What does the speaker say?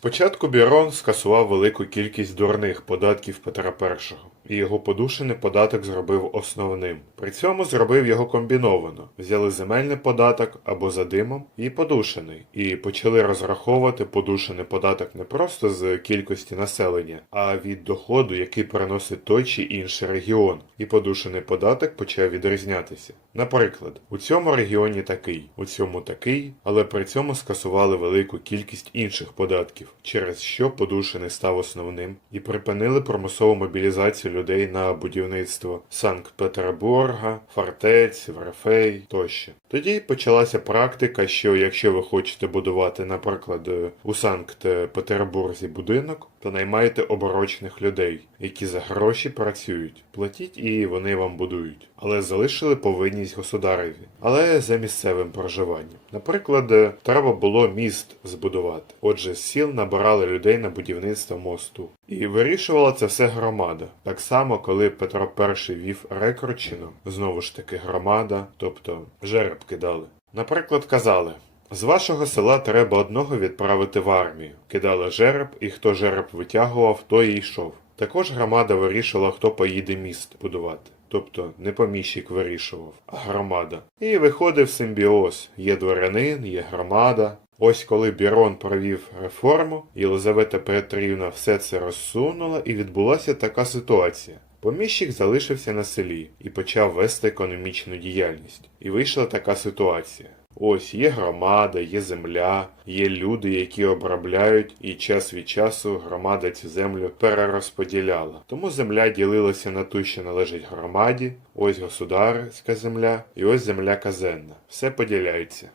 Спочатку Бірон скасував велику кількість дурних податків Петра І, і його подушений податок зробив основним. При цьому зробив його комбіновано. Взяли земельний податок або за димом і подушений, і почали розраховувати подушений податок не просто з кількості населення, а від доходу, який приносить той чи інший регіон. І подушений податок почав відрізнятися. Наприклад, у цьому регіоні такий, у цьому такий, але при цьому скасували велику кількість інших податків, через що подушений став основним і припинили промислову мобілізацію людей на будівництво Санкт-Петербурга, фортець, Верфей тощо. Тоді почалася практика, що якщо ви хочете будувати, наприклад, е, у Санкт-Петербурзі будинок, то наймайте оборочних людей, які за гроші працюють, платіть і вони вам будують, але залишили повинність государеві, але за місцевим проживанням. Наприклад, е, треба було міст збудувати. Отже, сіл набирали людей на будівництво мосту. І вирішувала це все громада. Так само, коли Петро І вів рекрутчину, знову ж таки громада, тобто жереб кидали. Наприклад, казали. З вашого села треба одного відправити в армію. Кидали жереб, і хто жереб витягував, той і йшов. Також громада вирішувала, хто поїде міст будувати. Тобто не поміщик вирішував, а громада. І виходив симбіоз. Є дворянин, є громада. Ось коли Бірон провів реформу, Єлизавета Петрівна все це розсунула, і відбулася така ситуація. Поміщик залишився на селі і почав вести економічну діяльність. І вийшла така ситуація. Ось є громада, є земля, є люди, які обробляють, і час від часу громада цю землю перерозподіляла. Тому земля ділилася на ту, що належить громаді, ось государська земля, і ось земля казенна. Все поділяється.